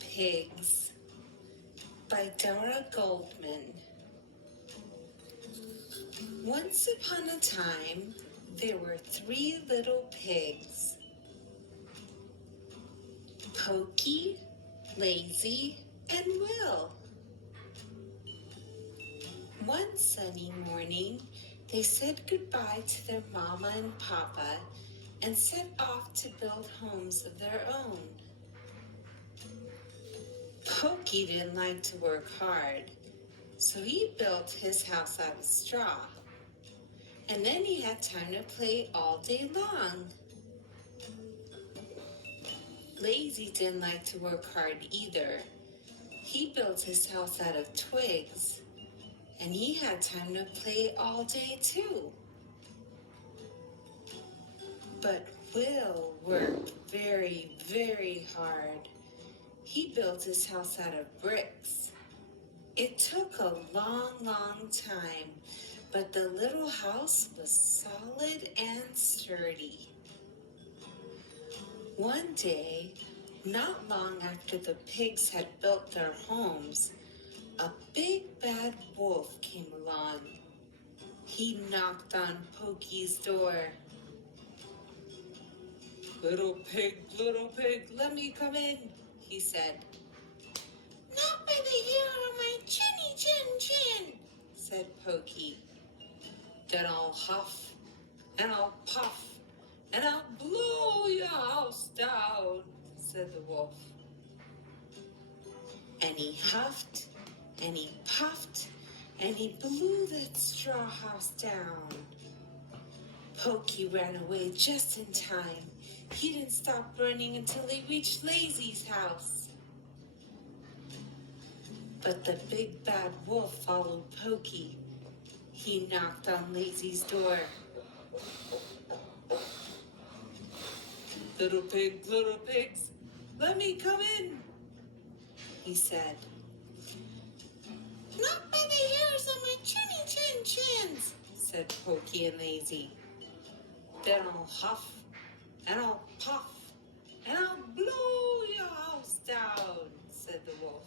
Pigs by Dara Goldman. Once upon a time, there were 3 little pigs. Pokey, Lazy, and Will. One sunny morning, they said goodbye to their mama and papa and set off to build homes of their own. Pokey didn't like to work hard, so he built his house out of straw. And then he had time to play all day long. Lazy didn't like to work hard either. He built his house out of twigs, and he had time to play all day too. But Will worked very, very hard. He built his house out of bricks. It took a long, long time, but the little house was solid and sturdy. One day, not long after the pigs had built their homes, a big bad wolf came along. He knocked on Pokey's door. Little pig, let me come in, he said. Not by the hair on my chinny chin, said Pokey. Then I'll huff and I'll puff and I'll blow your house down, said the wolf. And he huffed and he puffed and he blew that straw house down. Pokey ran away just in time. He didn't stop running until he reached Lazy's house. But the big bad wolf followed Pokey. He knocked on Lazy's door. Little pigs, let me come in, he said. Not by the hairs on my chinny chins, said Pokey and Lazy. Then I'll huff and I'll puff and I'll blow your house down, said the wolf.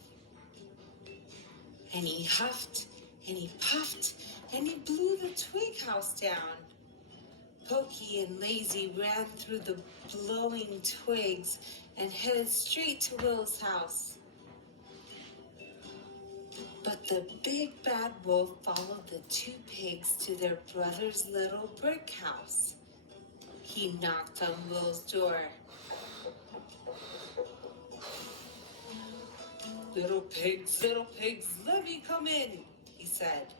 And he huffed and he puffed and he blew the twig house down. Pokey and Lazy ran through the blowing twigs and headed straight to Will's house. But the big bad wolf followed the 2 pigs to their brother's little brick house. He knocked on Will's door. Little pigs, let me come in, he said.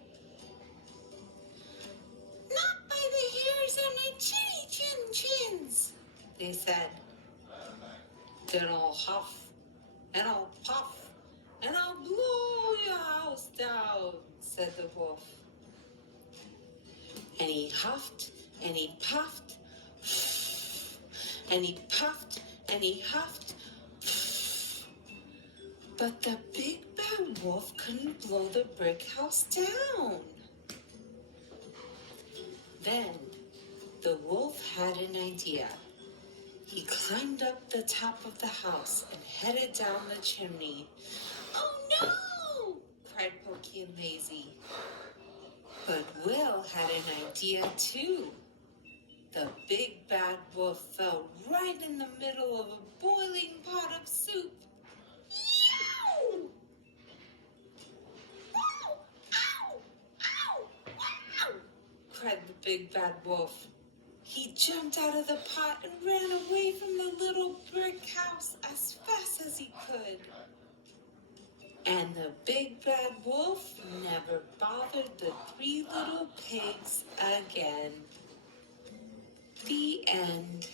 Not by the hairs on my chinny chins, they said. Then I'll huff and I'll puff and I'll blow your house down, said the wolf. And he huffed and he puffed and he puffed and he huffed. But the big bad wolf couldn't blow the brick house down. Then the wolf had an idea. He climbed up the top of the house and headed down the chimney. Oh no! Cried Pokey and Lazy. But Will had an idea too. The big bad wolf fell right in the middle of a boiling pot of soup. Yow! Ow! Ow! Ow! Wow! Cried the big bad wolf. He jumped out of the pot and ran away from the little brick house as fast as he could. And the big bad wolf never bothered the 3 little pigs again. The end.